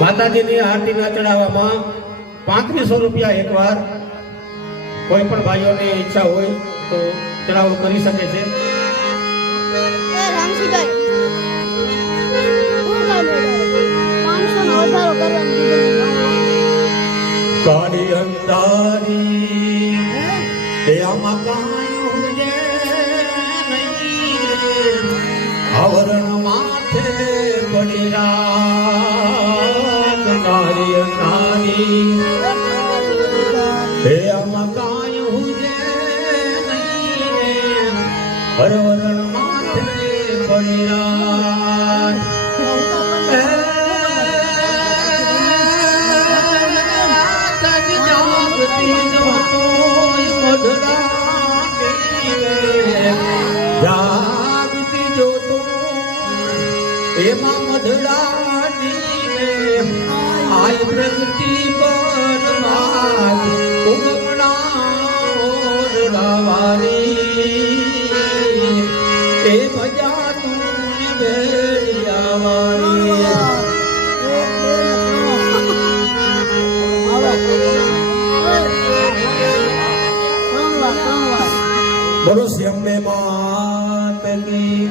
માતાજીની આરતીના ચડાવવામાં 3500 રૂપિયા એકવાર કોઈ પણ ભાઈઓની ઈચ્છા હોય તો ચડાવો કરી શકે છે. કાળી અંધારી તે આમાં કાયું જે નહીં આવરણ માથે પડી રાત. કાળી અંધારી તે આમાં કાયું જે નહીં હરવરણ માથે પડી રાત. જાગતી જોતો એમાં મધડાની આય પ્રગતિ પરમાર ઉગમણા ઓરડાવારી એ ભજા તું બેડિયાવારી. બોલો શ્યામે માત કી